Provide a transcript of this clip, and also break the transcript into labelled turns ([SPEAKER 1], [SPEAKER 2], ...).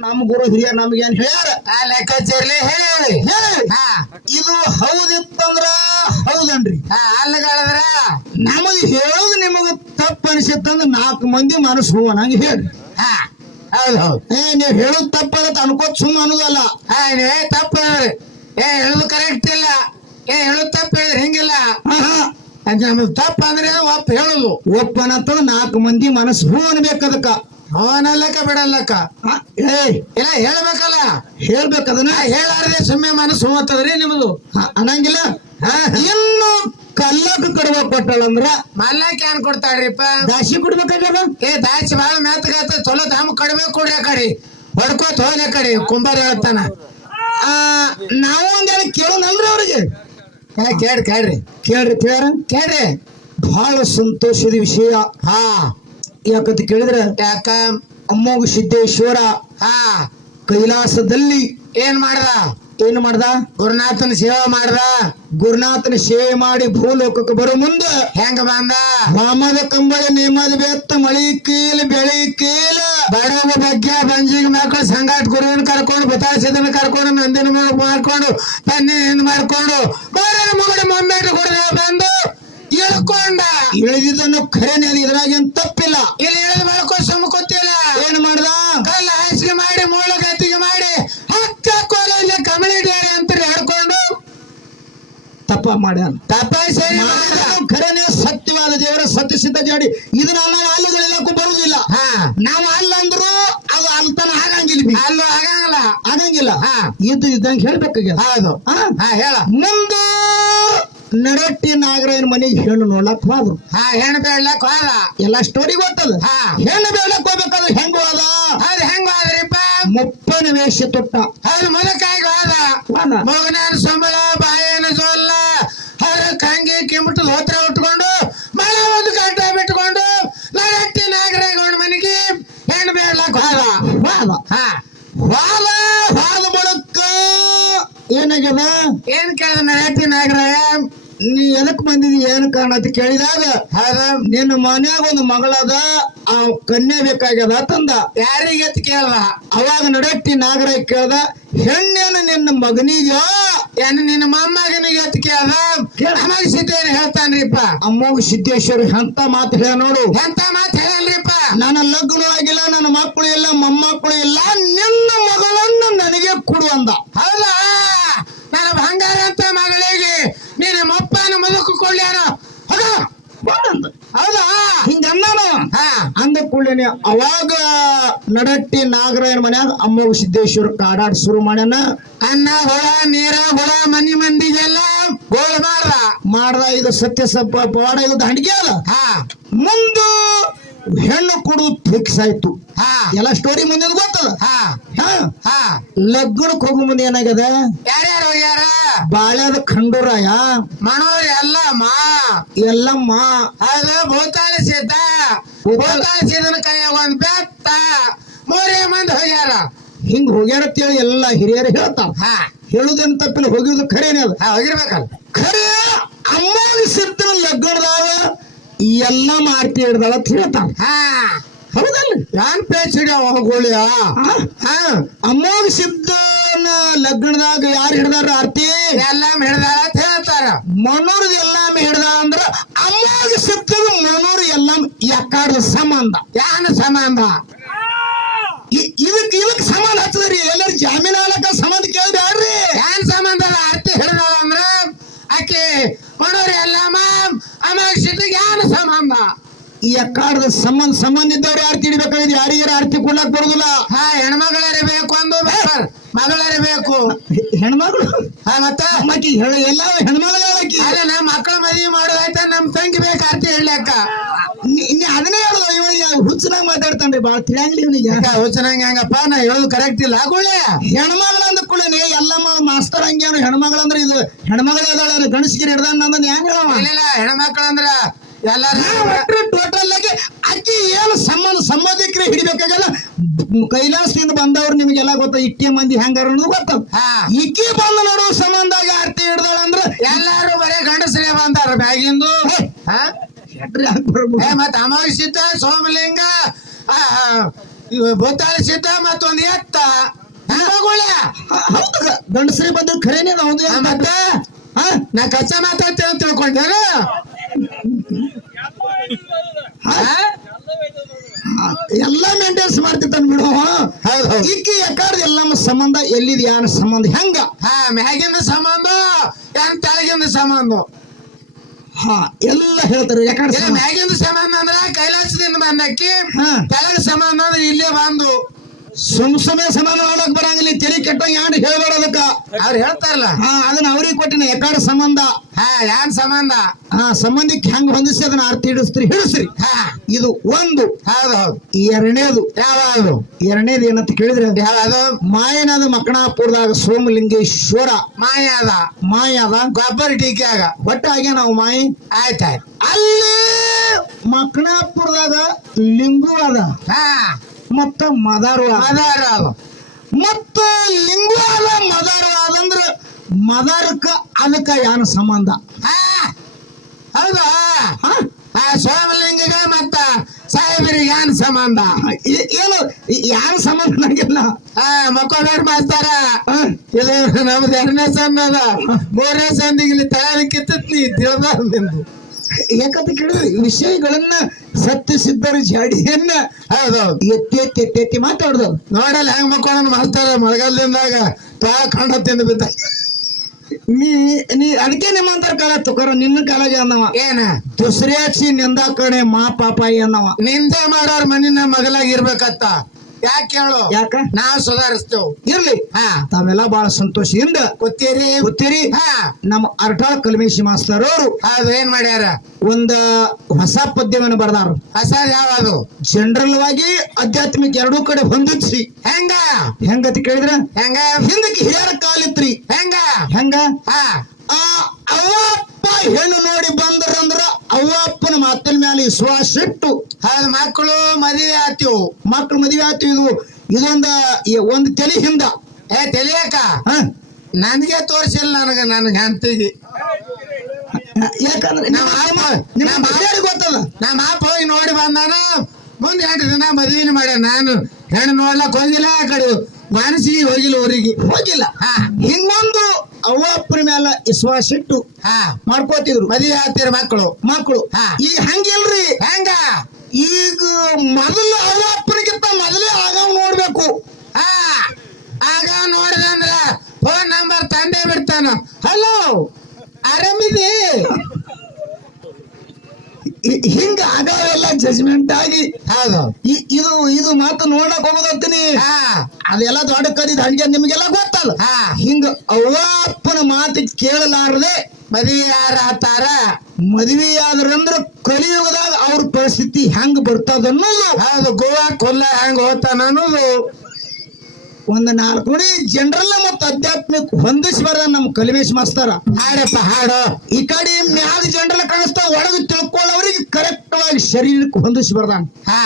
[SPEAKER 1] ನಮ್ಮ ಗುರು ಹಿರಿಯ ನಮ್ಗೇನ್ ಹೇಳ್ಯಾರ?
[SPEAKER 2] ಆ ಲೆಕ್ಕಾಚಾರ್ಲಿ ಹೇಳಿ.
[SPEAKER 1] ಹೇಳಿ.
[SPEAKER 2] ಹಾ.
[SPEAKER 1] ಇದು ಹೌದಿತ್ತಂದ್ರ ಹೌದನ್ರಿ?
[SPEAKER 2] ಆ ಅಲ್ಲಗಳದ್ರ
[SPEAKER 1] ನಮಗ್ ಹೇಳೋದು ನಿಮಗ ತಪ್ಪ ಅನಿಸಿತ್ತಂದ್ರ ನಾಲ್ಕು ಮಂದಿ ಮನಸ್ಸು ಹೂವ ನಂಗೆ ಹೇಳ್ರಿ.
[SPEAKER 2] ಹಾ. ಹೌದು ಹೌದು.
[SPEAKER 1] ಏ ನೀವ್ ಹೇಳೋದ್ ತಪ್ಪದ ಅನ್ಕೋತ್ ಸುಮ್ಮ ಅನ್ನೋದಲ್ಲ.
[SPEAKER 2] ಹಾ ನೀವೇ ತಪ್ಪು ಏ ಹೇಳುದು ಕರೆಕ್ಟ್ ಇಲ್ಲ. ಏ ಹೇಳುದು ತಪ್ಪು ಹೇಳಿದ್ರೆ ಹಿಂಗಿಲ್ಲ.
[SPEAKER 1] ಹಾ, ಹಾ.
[SPEAKER 2] ತಪ್ಪು ಅಂದ್ರೆ ಒಪ್ಪ ಹೇಳುದು.
[SPEAKER 1] ಒಪ್ಪನತ್ತ ನಾಲ್ಕು ಮಂದಿ ಮನಸ್ಸು ಹೂ ಅನ್ಬೇಕದಕ್ಕ
[SPEAKER 2] ಅವನಲ್ಲಕ್ಕ ಬಿಡಲ್ಲಕ್ಕ?
[SPEAKER 1] ಏ ಏಯ್
[SPEAKER 2] ಇಲ್ಲ ಹೇಳ್ಬೇಕಲ್ಲ?
[SPEAKER 1] ಹೇಳ್ಬೇಕದನ್ನ
[SPEAKER 2] ಹೇಳಾರದೆ ಸುಮ್ಮನೆ ಮನಸ್ಸು ಹೋಗ್ತದ್ರಿ ನಿಮ್ದು.
[SPEAKER 1] ಅನ್ನಂಗಿಲ್ಲ? ಇನ್ನು ಕಲ್ಲಕ್ ಕಡುವ ಕೊಟ್ಟಳಂದ್ರ?
[SPEAKER 2] ಮಲ್ಲಕ್ಕೆ ಏನ್ ಕೊಡ್ತಾಳ್ರಿಪ್ಪ?
[SPEAKER 1] ದಾಸಿ ಕೊಡ್ಬೇಕಾಗ್ಯದ
[SPEAKER 2] ಏ ದಾಸಿ ಬಾಳ ಮ್ಯಾತ್ಗಾತ. ಚಲೋ ದಾಮ ಕಡಿಮೆ ಕೊಡ್ರಿ ಆ ಕಡೆ. ಹೊಡ್ಕೋತ ಹೋಗ್ಲಿ ಆ ಕಡೆ ಕುಂಬಾರ ಹೇಳ್ತಾನ.
[SPEAKER 1] ಆ, ನಾವು ಒಂದೇನ ಕೇಳೋಣಲ್ರಿ ಅವ್ರಿಗೆ.
[SPEAKER 2] ಕೇಳ್ರಿ ಕೇಳ್ರಿ.
[SPEAKER 1] ಕೇಳ್ರ ಕೇಳ್ರಿ. ಬಹಳ ಸಂತೋಷದ ವಿಷಯ.
[SPEAKER 2] ಹಾ.
[SPEAKER 1] ಯಾಕಂತ ಕೇಳಿದ್ರೆ,
[SPEAKER 2] ಯಾಕ?
[SPEAKER 1] ಅಮ್ಮೋಗ ಸಿದ್ದೇಶ್ವರ
[SPEAKER 2] ಆ
[SPEAKER 1] ಕೈಲಾಸದಲ್ಲಿ
[SPEAKER 2] ಏನ್ ಮಾಡ್ದ?
[SPEAKER 1] ಏನ್ ಮಾಡ್ದ?
[SPEAKER 2] ಗುರುನಾಥನ ಸೇವೆ ಮಾಡ್ದ.
[SPEAKER 1] ಗುರುನಾಥನ ಸೇವೆ ಮಾಡಿ ಭೂಲೋಕಕ್ಕೆ ಬರೋ ಮುಂದ
[SPEAKER 2] ಹೆಂಗ ಬಂದ?
[SPEAKER 1] ಮಾಮದ ಕಂಬಳ, ನೇಮದ ಬೆತ್ತ, ಮಳಿ ಕೀಲ್, ಬೆಳಿ ಕೀಲ್.
[SPEAKER 2] ಬಡವ ಬಗ್ಗೆ ಬಂಜಿಗೆ ಮಕ್ಕಳು ಸಂಗಾಟ ಗುರುವಿನ ಕರ್ಕೊಂಡು, ಬತಾಸಿದನ ಕರ್ಕೊಂಡು, ನಂದಿನ ಮಾಡ್ಕೊಂಡು ತನ್ನಿಂದ ಮಾಡ್ಕೊಂಡು ಬಾರ ಮಗಡ ಮೊಮ್ಮೆಟ ಕುಡ್ದ ಬಂದು ಇಳ್ಕೊಂಡ
[SPEAKER 1] ಇಳಿದಿದ್ದನ್ನು ಖರೇನೆ ಅದು ಇದ್ರಾಗೇನ್ ತಪ್ಪಿಲ್ಲ.
[SPEAKER 2] ಇಲ್ಲಿ ಇಳಿದು ಮಾಡ್ಕೊಂಡು ಸುಮ್ಮ ಏನು
[SPEAKER 1] ಏನ್ ಮಾಡ್ದ?
[SPEAKER 2] ಕಲ್ಲ ಹಾಸಿಗೆ ಮಾಡಿ ಮೂಳ ಗತಿಗೆ ಮಾಡಿ ಹಕ್ಕ ಕೋಲಲ್ಲಿ ಕಮಲಿ ಡೇರಿ ಅಂತ ಹೇಳ್ಕೊಂಡು
[SPEAKER 1] ತಪ್ಪ ಮಾಡ್ಯಾನ.
[SPEAKER 2] ತಪ್ಪ
[SPEAKER 1] ಸರಿ ಖರೇನೆ ಸತ್ಯವಾದ ದೇವರ ಸತ್ಯಸಿದ್ಧ ಜಾಡಿ. ಇದನ್ನ ಅಲ್ಲ ಅಲ್ಲಗಳಿಲ್ಲಕ್ಕೂ ಬರುವುದಿಲ್ಲ
[SPEAKER 2] ಹಾ.
[SPEAKER 1] ನಾವು ಅಲ್ಲ ಅಂದ್ರು ಅದು ಅಲ್ತನ ಆಗಂಗಿಲ್ಲ ಬಿ.
[SPEAKER 2] ಅಲ್ಲೂ ಆಗಂಗಿಲ್ಲ.
[SPEAKER 1] ಆಗಂಗಿಲ್ಲ.
[SPEAKER 2] ಹಾ.
[SPEAKER 1] ಇದು ಇದ್ದಂಗೆ ಹೇಳ್ಬೇಕಾಗ್ಯದ?
[SPEAKER 2] ಹೌದು?
[SPEAKER 1] ಹಾ
[SPEAKER 2] ಹೇಳ.
[SPEAKER 1] ಮುಂದೆ ನಡಟ್ಟಿ ನಾಗರಾಯನ ಮನೆಗೆ ಹೆಣ್ಣು ನೋಡ್ಲಕ್ ಹೋದ್ರು.
[SPEAKER 2] ಹಾ ಹೆಣ್ಣು ಬೇಡ್ಲಕ್ ಹೋದ
[SPEAKER 1] ಎಲ್ಲ ಸ್ಟೋರಿ ಗೊತ್ತದ.
[SPEAKER 2] ಹಾ.
[SPEAKER 1] ಹೆಣ್ಣು ಬೇಡಕ್ ಹೋಗ್ಬೇಕಾದ್ರೆ ಹೆಂಗ ಹೋದ
[SPEAKER 2] ಅದ್ ಹೆಂಗ ಹೋದ್ರಿಪ್ಪ
[SPEAKER 1] ಮುಪ್ಪನ ವೇಷ ತೊಟ್ಟ.
[SPEAKER 2] ಅದ್ ಮುಲಕಾಗಿ ಹೋದ.
[SPEAKER 1] ಹೋದ.
[SPEAKER 2] ಮಗನ ಸಂಬಳ ಬಾಯನ ಸೋಲ್ಲ ಹರ ಕಂಗಿ ಕಿಮ್ಮಟ್ಟು ಹೋತ್ರ ಉಟ್ಕೊಂಡು ಮಳೆ ಒಂದು ಗಂಟೆ ಬಿಟ್ಕೊಂಡು ನಗಟ್ಟಿ ನಾಗರೇಗೌಡ ಮನೆಗೆ ಹೆಣ್ಣು ಬೇಡ್ಲಕ್ ಹೋದ
[SPEAKER 1] ಹೋದ
[SPEAKER 2] ಹಾ
[SPEAKER 1] ಹೋದ ಹೋದ ಬಳಕ ಏನಾಗ್ಯದ
[SPEAKER 2] ಏನ್ ಕೇಳಿದ ನಗಟ್ಟಿ ನಾಗರಾಯ
[SPEAKER 1] ನೀ ಎದಕ್ ಬಂದಿದಿ ಏನು ಕಾರಣ ಅಂತ ಕೇಳಿದಾಗ ನಿನ್ನ ಮನ್ಯಾಗ ಒಂದು ಮಗಳದ ಆ ಕನ್ಯೆ ಬೇಕಾಗ್ಯದ ತಂದ.
[SPEAKER 2] ಯಾರಿಗೆ ಎತ್ ಕೇಳ್ದ?
[SPEAKER 1] ಅವಾಗ ನಡಟ್ಟಿ ನಾಗರ ಕೇಳ್ದ ಹೆಣ್ಣೇನು ನಿನ್ನ ಮಗನಿಗ
[SPEAKER 2] ಏನು ನಿನ್ನ ಮೊಮ್ಮಗನಿಗೆ ಎತ್ ಕೇಳ್ದ
[SPEAKER 1] ಕೇಳ.
[SPEAKER 2] ನಮಗ್ ಸಿದ್ದೇನು ಹೇಳ್ತಾನ್ರಿಪ್ಪ?
[SPEAKER 1] ಅಮ್ಮಗ ಸಿದ್ದೇಶ್ವರ ಅಂತ ಮಾತು ಹೇಳ ನೋಡು
[SPEAKER 2] ಎಂತ ಮಾತು ಹೇಳಲ್ರಿಪ್ಪ?
[SPEAKER 1] ನನ್ನ ಲಗ್ನ ಆಗಿಲ್ಲ ನನ್ನ ಮಕ್ಕಳು ಇಲ್ಲ ಮೊಮ್ಮಕ್ಕಳು ಇಲ್ಲ ನಿನ್ನ ಮಗಳನ್ನು ನನಗೆ ಕೊಡು ಅಂದ.
[SPEAKER 2] ಹೌದಾ? ನಾನು ಬಂಗಾರ ಅಂತ ಮಗಳಿಗೆ ನೀನು ಮಪ್ಪನ ಮದುಕು ಕೊಳ್ಳ್ಯಾನ ಹೌದಾ
[SPEAKER 1] ಕೊಡಂದ.
[SPEAKER 2] ಹೌದಾ?
[SPEAKER 1] ಹಿಂಗ ಅಂದಾನ
[SPEAKER 2] ಹಾ.
[SPEAKER 1] ಅಂದ ಕೂಡಲೇ ಅವಾಗ ನಡಟ್ಟಿ ನಾಗರಾಯನ ಮನ್ಯಾಗ ಅಮ್ಮ ಸಿದ್ದೇಶ್ವರ ಕಾಡಾಡ್ ಶುರು ಮಾಡ್ಯಾನ.
[SPEAKER 2] ಅನ್ನ ಹೊಳ ನೀರ ಹೊಳ ಮನಿ ಮಂದಿಗೆಲ್ಲ ಗೋಳ ಮಾಡ್ದ.
[SPEAKER 1] ಮಾಡ್ದ ಇದು ಸತ್ಯ ಸಪ್ಪ ಪವಾಡ ಇದು ದಂಡಿಗೆ ಅದ
[SPEAKER 2] ಹಾ.
[SPEAKER 1] ಮುಂದು ಹೆಣ್ಣು ಕೊಡುದು ಫಿಕ್ಸ್ ಆಯ್ತು.
[SPEAKER 2] ಹಾ.
[SPEAKER 1] ಎಲ್ಲ ಸ್ಟೋರಿ ಮುಂದೆ ಗೊತ್ತದ?
[SPEAKER 2] ಹಾ.
[SPEAKER 1] ಹಾ.
[SPEAKER 2] ಹಾ.
[SPEAKER 1] ಲಗ್ನಕ್ಕೆ ಹೋಗೋ ಮುಂದೆ ಏನಾಗ್ಯದ?
[SPEAKER 2] ಯಾರ್ಯಾರು ಹೋಗ್ಯಾರ?
[SPEAKER 1] ಬಾಳ್ಯಾದ ಖಂಡೂರಾಯ?
[SPEAKER 2] ಮನೋರ್ ಎಲ್ಲ ಮಾ.
[SPEAKER 1] ಎಲ್ಲಮ್ಮ.
[SPEAKER 2] ಅದು ಭೂತಾಳಿ ಸಿದ್ಧ. ಭೂತಾಳಿ ಸಿದ್ದನ ಕೈಯಾಗ ಒಂದ್ ಬೆತ್ತ. ಮೂರೇ ಮಂದಿ ಹೋಗ್ಯಾರ.
[SPEAKER 1] ಹಿಂಗ್ ಹೋಗ್ಯಾರ ಅಂತೇಳಿ ಎಲ್ಲ ಹಿರಿಯರು ಹೇಳ್ತಾರ.
[SPEAKER 2] ಹಾ.
[SPEAKER 1] ಹೇಳುದೇನು ತಪ್ಪಿಲ್ಲ ಹೋಗಿದ್ದು ಖರೇನೆ ಅದು.
[SPEAKER 2] ಹಾ ಹೋಗಿರ್ಬೇಕಲ್ಲ.
[SPEAKER 1] ಖರೆ ಅಮ್ಮಗೆ ಸಿದ್ದನ ಲಗ್ನದಾಗ ಎಲ್ಲ ಮಾರ್ತಿ ಹಿಡ್ದಾಳ ಅಂತ ಹೇಳ್ತಾರ.
[SPEAKER 2] ಹಾ.
[SPEAKER 1] ಹೌದಲ್ಲ
[SPEAKER 2] ಯಾನ್ ಪೇಚ್ ಹಿಡಿಯವ ಗೋಳಿಯ
[SPEAKER 1] ಆ?
[SPEAKER 2] ಹಾ.
[SPEAKER 1] ಅಮ್ಮೋಗ ಸಿದ್ದನ ಲಗ್ನದಾಗ ಯಾರು ಹಿಡ್ದಾರ? ಆರ್ತಿ
[SPEAKER 2] ಎಲ್ಲಾಮ್ ಹಿಡ್ದಾಳ ಅಂತ ಹೇಳ್ತಾರ.
[SPEAKER 1] ಮನೋರ್ದ ಎಲ್ಲಾಮ್ ಹಿಡ್ದ ಅಂದ್ರ ಅಮ್ಮಾಗ ಸಿಕ್ತದ ಮನೋರ್ ಎಲ್ಲಾಮ್ ಯಾಕಾಡ್ದ ಸಂಬಂಧ.
[SPEAKER 2] ಯಾನ ಸಂಬಂಧ?
[SPEAKER 1] ಇ- ಇದಕ್ ಇದಕ್ ಸಂಬಂಧ ಹಚ್ಚದ್ರಿ? ಎಲ್ಲರೂ ಜಾಮೀನ್ ಆಲಕ ಸಂಬಂಧ ಕೇಳ್ಬ್ಯಾಡ್ರಿ
[SPEAKER 2] ಯಾನ್ ಸಂಬಂಧ? ಅದ ಅರ್ತಿ ಹಿಡ್ದಾಳ ಅಂದ್ರ ಆಕೆ ಮನೋರ್ ಎಲ್ಲ ಅಮಾಗ ಸಿದ್ಧಿಗೆ ಯಾನ ಸಂಬಂಧ?
[SPEAKER 1] ಈ ಅಕ್ಕಾಡದ ಸಂಬಂಧ ಸಂಬಂಧ ಇದ್ದವ್ರು ಯಾರು ತಿಳಿಬೇಕಾಗಿದ್ ಯಾರಿಗಾರ ಆರ್ತಿ ಕೊಡ್ಲಾಕ್ ಬರುದಿಲ್ಲ.
[SPEAKER 2] ಹಾ ಹೆಣ್ಮಗಳೇ ಬೇಕು ಅಂದು ಬೇಕಾರ ಮಗಳರಿ ಬೇಕು
[SPEAKER 1] ಹೆ- ಹೆಣ್ಮಗಳು
[SPEAKER 2] ಹಾ ಮತ್ತ?
[SPEAKER 1] ಮಕ್ಕಿ ಹೇಳ ಎಲ್ಲ ಹೆಣ್ಮಗಳು ಹೇಳಕ್ಕಿ.
[SPEAKER 2] ಅಲ್ಲ ನಮ್ಮ ಮಕ್ಕಳ ಮದುವೆ ಮಾಡೋದಾಯ್ತ ನಮ್ ತಂಗಿ ಬೇಕು ಅರ್ಥ ಹೇಳಕ್ಕ
[SPEAKER 1] ನೀ ಅದನ್ನೇ ಹೇಳುದು ಇವ ಹುಚ್ಚನಾಗ ಮಾತಾಡ್ತಾನ್ರಿ ಬಾಳ ತಿಳಿಯಂಗಿಲ್ಲ ಇವನಿಗೆ.
[SPEAKER 2] ಹುಚ್ಚನಾಗ ಹೆಂಗಪ್ಪ? ನಾ ಹೇಳುದು ಕರೆಕ್ಟ್ ಇಲ್ಲ ಆಗೋಳೆ.
[SPEAKER 1] ಹೆಣ್ಮಗಳು ಅಂದ ಕೂಡಲೇ ಎಲ್ಲಮ್ಮ ಮಾಸ್ತರ್ ಹಂಗೇನು ಹೆಣ್ಮಗಳು ಅಂದ್ರೆ ಇದು ಹೆಣ್ಮಗಳು ಗಣಸಿಗೆ ಹಿಡ್ದಾನ ಅಂದ್ ಹೆಂಗ ಹೇಳ
[SPEAKER 2] ಇಲ್ಲ ಹೆಣ್ಮಕ್ಳು ಅಂದ್ರ ಎಲ್ಲಾರು
[SPEAKER 1] ಟೋಟಲ್ ಆಗಿ ಅಕ್ಕಿ ಏನು ಸಂಬಂಧ ಸಂಬಂಧಿಕರೇ ಹಿಡಿಬೇಕಾಗಲ್ಲ. ಕೈಲಾಸದಿಂದ ಬಂದವ್ರು ನಿಮಗೆಲ್ಲ ಗೊತ್ತ ಇಟ್ಟಿ ಮಂದಿ ಹೆಂಗಾರ ಅನ್ನೋದು ಗೊತ್ತದ
[SPEAKER 2] ಹಾ.
[SPEAKER 1] ಇಕ್ಕಿ ಬಂದ ನೋಡುವ ಸಂಬಂಧಾಗ ಆರ್ತಿ ಹಿಡ್ದಾಳ ಅಂದ್ರ
[SPEAKER 2] ಎಲ್ಲಾರು ಬರೇ ಗಂಡಸರೇ ಬಂದಾರ ಬ್ಯಾಗಿಂದು. ಮತ್ತ ಅಮಾವಾಸ್ಯ ಸೋಮಲಿಂಗ ಆ, ಆ, ಭೂತಾಳಿ ಸಿದ್ಧ ಮತ್ತೊಂದು ಎತ್ತ.
[SPEAKER 1] ಹೌದು ಗಂಡಸರಿ ಮತ್ತ ಖರೇನೆ ಹೌದು
[SPEAKER 2] ಮತ್ತೆ?
[SPEAKER 1] ಹಾ.
[SPEAKER 2] ನಾ ಕಚ್ಚಾ ಮಾತಾಡ್ತೇವೆ ಅಂತ?
[SPEAKER 1] ಹಾ, ಎಲ್ಲ ಮೇಂಟೆನ್ಸ್ ಮಾಡ್ತಿರ್ತಾನೆ ಬಿಡು. ಈಕಿ ಯಾಕಾರ್ದ ಎಲ್ಲಮ್ಮ ಸಂಬಂಧ ಎಲ್ಲಿದ್ ಯಾರ ಸಂಬಂಧ ಹೆಂಗ?
[SPEAKER 2] ಹಾ ಮ್ಯಾಗಿಂದ ಸಂಬಂಧ ಏನ್ ತೆಳಗಿಂದ ಸಂಬಂಧ.
[SPEAKER 1] ಹ ಎಲ್ಲ ಹೇಳ್ತಾರೆ ಯಾಕಂದ್ರೆ
[SPEAKER 2] ಮ್ಯಾಗಿಂದ ಸಂಬಂಧ ಅಂದ್ರ ಕೈಲಾಸದಿಂದ ಬಂದಕ್ಕಿ. ತೆಳಗ ಸಂಬಂಧ ಅಂದ್ರೆ ಇಲ್ಲೇ ಬಂದು.
[SPEAKER 1] ಸುಮ್ ಸುಮ್ಮನೆ ಸಮಾನ ಮಾಡಕ್ ಬರಂಗಿಲ್ಲ ತಲೆ ಕೆಟ್ಟಂಗ ಯಾರು ಹೇಳ್ಬೇಡ ಅದಕ್ಕ.
[SPEAKER 2] ಅವ್ರು ಹೇಳ್ತಾರಲ್ಲ?
[SPEAKER 1] ಹಾ ಅದನ್ನ ಅವ್ರಿಗೆ ಕೊಟ್ಟಿನ ಎಕಾಡ ಸಂಬಂಧ.
[SPEAKER 2] ಹಾ ಯಾನ್ ಸಂಬಂಧ?
[SPEAKER 1] ಹಾ ಸಂಬಂಧಕ್ಕೆ ಹೆಂಗ್ ಹೊಂದಿಸಿ ಅದನ್ನ ಅರ್ಥ ಹಿಡಿಸ್ತ್ರಿ ಹಿಡಿಸ್ರಿ.
[SPEAKER 2] ಹಾ.
[SPEAKER 1] ಇದು ಒಂದು.
[SPEAKER 2] ಹೌದು ಹೌದು.
[SPEAKER 1] ಎರಡನೇದು.
[SPEAKER 2] ಯಾವ್ದು?
[SPEAKER 1] ಎರಡನೇದು ಏನಂತ ಕೇಳಿದ್ರೆ
[SPEAKER 2] ಯಾವ್ದು?
[SPEAKER 1] ಮಾಯನಾದ ಮಕ್ಕಣಾಪುರದಾಗ ಸೋಮಲಿಂಗೇಶ್ವರ.
[SPEAKER 2] ಮಾಯಾದ?
[SPEAKER 1] ಮಾಯಾದ.
[SPEAKER 2] ಗೊಬ್ಬರ ಆಗ
[SPEAKER 1] ಒಟ್ಟು ಆಗ್ಯ ನಾವು ಮಾಯಿ?
[SPEAKER 2] ಆಯ್ತಾಯ್ತು.
[SPEAKER 1] ಅಲ್ಲಿ ಮಕ್ಕಣಾಪುರದಾಗ ಲಿಂಗು ಅದ.
[SPEAKER 2] ಹಾ.
[SPEAKER 1] ಮತ್ತ ಮದಾರು.
[SPEAKER 2] ಮದಾರ
[SPEAKER 1] ಮತ್ತ ಲಿಂಗು ಅದ ಮದಾರು ಅದಂದ್ರ ಮದಾರಕ್ಕ ಅದಕ್ಕ ಯಾನ ಸಂಬಂಧ.
[SPEAKER 2] ಹೌದಾ? ಸ್ವಾಮಿಲಿಂಗಿಗೆ ಮತ್ತ ಸಾಹೇಬರಿಗೆ ಏನು ಸಂಬಂಧ?
[SPEAKER 1] ಏನು ಯಾರ ಸಂಬಂಧ ನಂಗಿಲ್ಲ.
[SPEAKER 2] ಹಾ
[SPEAKER 1] ಮಾಡ್ತಾರ?
[SPEAKER 2] ಇದು ನಮ್ದು ಎರಡನೇ ಸಂದ ಅದ. ಮೂರನೇ ಸಂದಿಗೆ ಇಲ್ಲಿ ತಯಾರಿ ಕಿತ್ತತ್ ನೀ ತಿಳಿದ
[SPEAKER 1] ಯಾಕಂತ ಕೇಳಿದ್ರೆ ಈ ವಿಷಯಗಳನ್ನ ಸತ್ಯ ಸಿದ್ಧರ ಜಾಡಿಯನ್ನ
[SPEAKER 2] ಹೌದೌದು
[SPEAKER 1] ಎತ್ತಿ ಎತ್ತಿ ಎತ್ತಿ ಎತ್ತಿ ಮಾತಾಡ್ದು.
[SPEAKER 2] ನೋಡಲ್ಲ ಹೆಂಗ್ ಮಕ್ಕೋಣ ಮಾಡ್ತಾರ ಮಳೆಗಾಲದಿಂದಾಗ. ತಾ ಕಂಡ ತಿಂದು ಬಿದ್ದ.
[SPEAKER 1] ನೀ ನೀ ಅದಕ್ಕೆ ನಿಮ್ಮಂತರ ಕಾಲ ತುಕರ ನಿನ್ನ ಕಾಲ ಅನ್ನವ
[SPEAKER 2] ಏನ?
[SPEAKER 1] ನಿಂದ ನಿಂದಾಕಣೆ ಮಾ ಪಾಪಾಯಿ ಅನ್ನವ
[SPEAKER 2] ನಿಂದೆ ಮಾಡೋರ್ ಮನಿನ ಮಗಲಾಗಿರ್ಬೇಕತ್ತ ಯಾಕೆ ಹೇಳು?
[SPEAKER 1] ಯಾಕ?
[SPEAKER 2] ನಾವ್ ಸುಧಾರಿಸ್ತೇವ್.
[SPEAKER 1] ಇರ್ಲಿ.
[SPEAKER 2] ಹಾ.
[SPEAKER 1] ತಾವೆಲ್ಲ ಬಹಳ ಸಂತೋಷದಿಂದ
[SPEAKER 2] ಗೊತ್ತೀರಿ.
[SPEAKER 1] ಗೊತ್ತೀರಿ.
[SPEAKER 2] ಹಾ.
[SPEAKER 1] ನಮ್ಮ ಅರ್ಟಾಳ್ ಕಲ್ಮೇಶಿ ಮಾಸ್ತರ್ ಅವರು
[SPEAKER 2] ಹೌದು ಏನ್ ಮಾಡ್ಯಾರ?
[SPEAKER 1] ಒಂದ ಹೊಸ ಪದ್ಯವನ್ನು ಬರ್ದಾರು.
[SPEAKER 2] ಹೊಸ ಯಾವದು?
[SPEAKER 1] ಜನರಲ್ ವಾಗಿ ಆಧ್ಯಾತ್ಮಿಕ ಎರಡೂ ಕಡೆ ಹೊಂದಿಸಿ
[SPEAKER 2] ಹೆಂಗ?
[SPEAKER 1] ಹೆಂಗತಿ ಕೇಳಿದ್ರ?
[SPEAKER 2] ಹೆಂಗ?
[SPEAKER 1] ಹಿಂದಕ್ಕೆ ಹೇಳ ಕಾಲಿತ್ರಿ.
[SPEAKER 2] ಹೆಂಗ?
[SPEAKER 1] ಹೆಂಗ?
[SPEAKER 2] ಹಾ.
[SPEAKER 1] ಆ ಅವ್ವಪ್ಪ ಹೆಣ್ಣು ನೋಡಿ ಬಂದ್ರಂದ್ರ ಅವ್ವಪ್ಪನ ಮಾತಿನ ಮೇಲೆ ಸುಟ್ಟು
[SPEAKER 2] ಹೌದು ಮಕ್ಕಳು ಮದುವೆ ಆತೀವು
[SPEAKER 1] ಮಕ್ಕಳು ಮದುವೆ ಆಯ್ತು ಇದು? ಇದೊಂದ ಒಂದು ತಲೆ ಹಿಂದ.
[SPEAKER 2] ಏ
[SPEAKER 1] ತಲೆಯಾಕ?
[SPEAKER 2] ನನಗೆ ತೋರಿಸಿಲ್ಲ ನನಗೆ ನನಗೆ ಅಂತೀವಿ
[SPEAKER 1] ಯಾಕಂದ್ರೆ
[SPEAKER 2] ನಮ್ಮ
[SPEAKER 1] ಹಿರಿಯರಿಗೆ ಗೊತ್ತದ
[SPEAKER 2] ನಮ್ಮ ಮಾಪ ಹೋಗಿ ನೋಡಿ ಬಂದಾನ. ಮುಂದೆ ಎಂಟು ದಿನ ಮದುವೆನ ಮಾಡ್ಯ ನಾನು ಹೆಣ್ಣು ನೋಡ್ಲಕ್ ಹೋಗಿಲ್ಲ ಆ ಕಡೆ ಮನಸ್ಸಿಗೆ ಹೋಗಿಲ್ಲ ಊರಿಗೆ.
[SPEAKER 1] ಹೋಗಿಲ್ಲ? ಹಿಂಗೊಂದು ಅವ್ವಪ್ಪನ ಮ್ಯಾಲ ವಿಶ್ವಾಸ ಇಟ್ಟು
[SPEAKER 2] ಹಾ.
[SPEAKER 1] ಮಾಡ್ಕೋತಿದ್ರು.
[SPEAKER 2] ಮದುವೆ ಆಗ್ತೀರ ಮಕ್ಕಳು.
[SPEAKER 1] ಮಕ್ಕಳು.
[SPEAKER 2] ಹಾ.
[SPEAKER 1] ಈಗ ಹಂಗಿಲ್ರಿ.
[SPEAKER 2] ಹೆಂಗ?
[SPEAKER 1] ಈಗ ಮೊದಲು ಅವ್ವಪ್ಪನಿಗಿಂತ ಮೊದಲೇ ಆಗವ್ ನೋಡ್ಬೇಕು.
[SPEAKER 2] ಹಾ. ಆಗ ನೋಡಿದೆ ಅಂದ್ರ ಫೋನ್ ನಂಬರ್ ತಂದೆ ಬಿಡ್ತಾನ. ಹಲೋ ಆರಾಮಿದೆ
[SPEAKER 1] ಹಿಂಗ ಆಗವೆಲ್ಲ ಜಜ್ಮೆಂಟ್ ಆಗಿ ಇದು ಇದು ಮಾತು ನೋಡಕ್ ಹೋಗೋದತ್ತೀನಿ
[SPEAKER 2] ಆ
[SPEAKER 1] ಅದೆಲ್ಲ ದೊಡ್ಡ ಕದಿದ ಹಂಗೆ ನಿಮ್ಗೆಲ್ಲ ಗೊತ್ತಲ್ಲ. ಹಿಂಗ ಅವ್ವ ಅಪ್ಪನ ಮಾತು ಕೇಳಲಾರದೆ
[SPEAKER 2] ಮದುವೆ ಯಾರ ಆತಾರ.
[SPEAKER 1] ಮದ್ವಿ ಆದ್ರಂದ್ರ ಕಲಿಯುಗದಾಗ ಅವ್ರ ಪರಿಸ್ಥಿತಿ ಹೆಂಗ್ ಬರ್ತದ ಅನ್ನೋದು.
[SPEAKER 2] ಹೌದು ಗೋವಾ ಕೊಲ್ಲ ಹೆಂಗ್ ಹೋಗ್ತಾನ ಅನ್ನೋದು.
[SPEAKER 1] ಒಂದ್ ನಾಲ್ಕು ಜನರಲ್ ಮತ್ತು ಆಧ್ಯಾತ್ಮಿಕ ಹೊಂದಿಸ್ಬಾರ ಬರ ನಮ್ ಕಲಿಮೇಶ್ ಮಾಸ್ತಾರ.
[SPEAKER 2] ಹಾಡಪ್ಪ, ಹಾಡ.
[SPEAKER 1] ಈ ಕಡೆ ಮ್ಯಾಗ ಜನರಲ್ ಕಾಣಿಸ್ತಾ ಒಳಗೆ ತಿಳ್ಕೊಳ್ಳೋರಿಗೆ ಕರೆಕ್ಟ್ ಆಗಿ ಶರೀರಕ್ಕೆ ಹೊಂದಿಸ್ಬಾರ್ದ
[SPEAKER 2] ಹಾ.